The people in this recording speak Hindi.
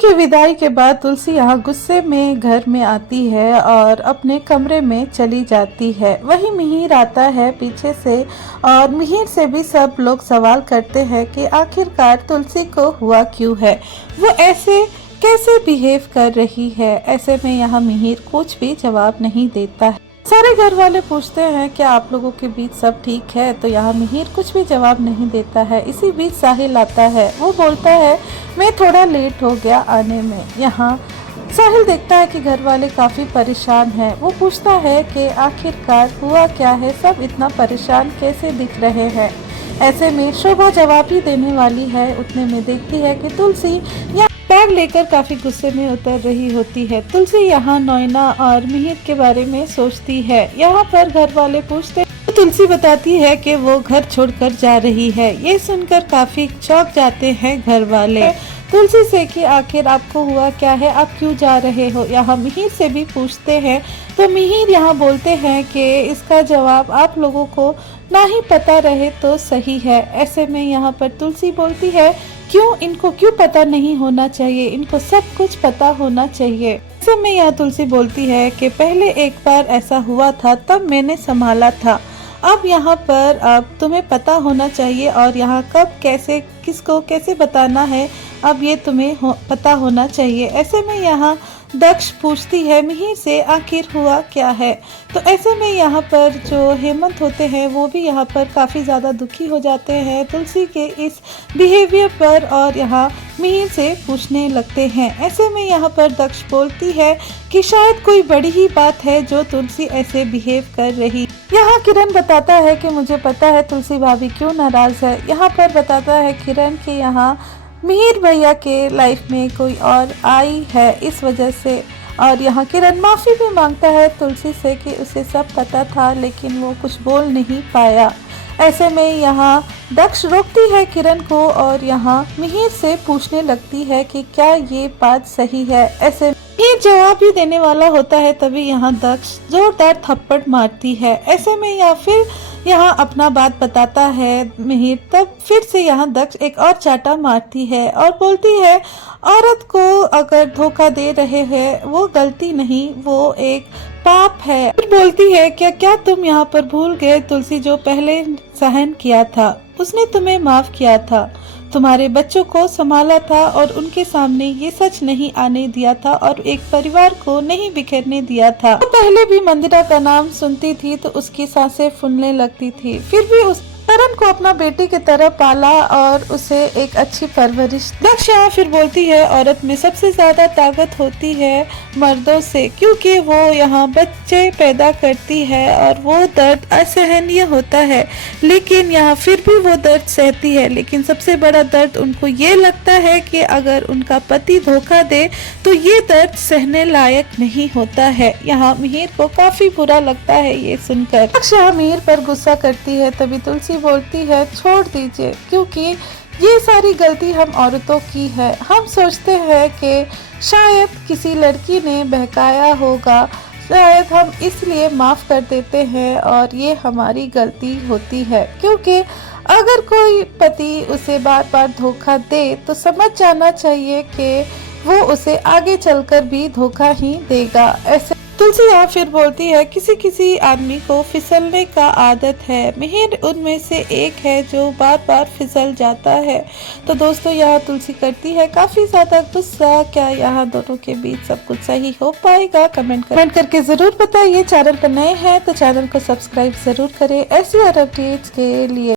की विदाई के बाद तुलसी यहाँ गुस्से में घर में आती है और अपने कमरे में चली जाती है। वही मिहिर आता है पीछे से और मिहिर से भी सब लोग सवाल करते हैं कि आखिरकार तुलसी को हुआ क्यों है, वो ऐसे कैसे बिहेव कर रही है। ऐसे में यहाँ मिहिर कुछ भी जवाब नहीं देता है। सारे घर वाले पूछते हैं कि आप लोगों के बीच सब ठीक है, तो यहाँ मिहिर कुछ भी जवाब नहीं देता है। इसी बीच साहिल आता है, वो बोलता है मैं थोड़ा लेट हो गया आने में। यहाँ साहिल देखता है कि घर वाले काफ़ी परेशान हैं। वो पूछता है कि आखिरकार हुआ क्या है, सब इतना परेशान कैसे दिख रहे हैं। ऐसे में शोभा जवाब ही देने वाली है, उतने में देखती है कि तुलसी बैग लेकर काफी गुस्से में उतर रही होती है। तुलसी यहाँ नोएना और मिहिर के बारे में सोचती है। यहाँ पर घर वाले पूछते तो तुलसी बताती है कि वो घर छोड़कर जा रही है। ये सुनकर काफी चौंक जाते हैं घर वाले। तुलसी से कि आखिर आपको हुआ क्या है, आप क्यों जा रहे हो। यहाँ मिहिर से भी पूछते हैं तो मिहिर यहाँ बोलते हैं कि इसका जवाब आप लोगों को ना ही पता रहे तो सही है। ऐसे में यहाँ पर तुलसी बोलती है क्यों, इनको क्यों पता नहीं होना चाहिए, इनको सब कुछ पता होना चाहिए। ऐसे में यहाँ तुलसी बोलती है कि पहले एक बार ऐसा हुआ था तब मैंने संभाला था, अब यहाँ पर अब तुम्हें पता होना चाहिए और यहाँ कब कैसे किसको कैसे बताना है अब ये तुम्हें पता होना चाहिए। ऐसे में यहाँ दक्ष पूछती है मिहिर से आखिर हुआ क्या है। तो ऐसे में यहाँ पर जो हेमंत होते हैं वो भी यहाँ पर काफ़ी ज़्यादा दुखी हो जाते हैं तुलसी के इस बिहेवियर पर और यहाँ मिहिर से पूछने लगते हैं। ऐसे में यहाँ पर दक्ष बोलती है कि शायद कोई बड़ी ही बात है जो तुलसी ऐसे बिहेव कर रही। यहाँ किरण बताता है कि मुझे पता है तुलसी भाभी क्यों नाराज़ है। यहाँ पर बताता है किरण कि यहाँ मिहिर भैया के लाइफ में कोई और आई है इस वजह से। और यहाँ किरण माफ़ी भी मांगता है तुलसी से कि उसे सब पता था लेकिन वो कुछ बोल नहीं पाया। ऐसे में यहाँ दक्ष रोकती है किरण को और यहाँ मिहिर से पूछने लगती है कि क्या ये बात सही है। ऐसे मिहिर जवाब ही देने वाला होता है तभी यहाँ दक्ष जोरदार थप्पड़ मारती है। ऐसे में या फिर यहाँ अपना बात बताता है मिहिर, तब फिर से यहाँ दक्ष एक और चाटा मारती है और बोलती है औरत को अगर धोखा दे रहे हैं वो गलती नहीं, वो एक पाप है। फिर बोलती है क्या क्या तुम यहाँ पर भूल गए तुलसी जो पहले सहन किया था, उसने तुम्हें माफ किया था, तुम्हारे बच्चों को संभाला था और उनके सामने ये सच नहीं आने दिया था और एक परिवार को नहीं बिखेरने दिया था। तो पहले भी मंदिरा का नाम सुनती थी तो उसकी सांसें फूलने लगती थी, फिर भी उस करण को अपना बेटी की तरह पाला और उसे एक अच्छी परवरिश। दक्ष यहाँ फिर बोलती है औरत में सबसे ज्यादा ताकत होती है मर्दों से, क्योंकि वो यहाँ बच्चे पैदा करती है और वो दर्द असहनीय होता है लेकिन यहाँ फिर भी वो दर्द सहती है। लेकिन सबसे बड़ा दर्द उनको ये लगता है कि अगर उनका पति धोखा दे तो ये दर्द सहने लायक नहीं होता है। यहाँ मिहिर को काफी बुरा लगता है ये सुनकर। दक्ष यहाँ मिहिर पर गुस्सा करती है तभी तुलसी बोलती है छोड़ दीजिए, क्योंकि ये सारी गलती हम औरतों की है। हम सोचते हैं कि शायद किसी लड़की ने बहकाया होगा, शायद हम इसलिए माफ़ कर देते हैं और ये हमारी गलती होती है। क्योंकि अगर कोई पति उसे बार बार धोखा दे तो समझ जाना चाहिए कि वो उसे आगे चलकर भी धोखा ही देगा। ऐसे तुलसी यहाँ फिर बोलती है किसी किसी आदमी को फिसलने का आदत है, मिहिर उनमें से एक है जो बार बार फिसल जाता है। तो दोस्तों यहाँ तुलसी करती है काफ़ी ज़्यादा गुस्सा। क्या यहाँ दोनों के बीच सब कुछ सही हो पाएगा? कमेंट करके ज़रूर बताइए। चैनल पर नए हैं तो चैनल को सब्सक्राइब ज़रूर करें ऐसी और अपडेट्स के लिए।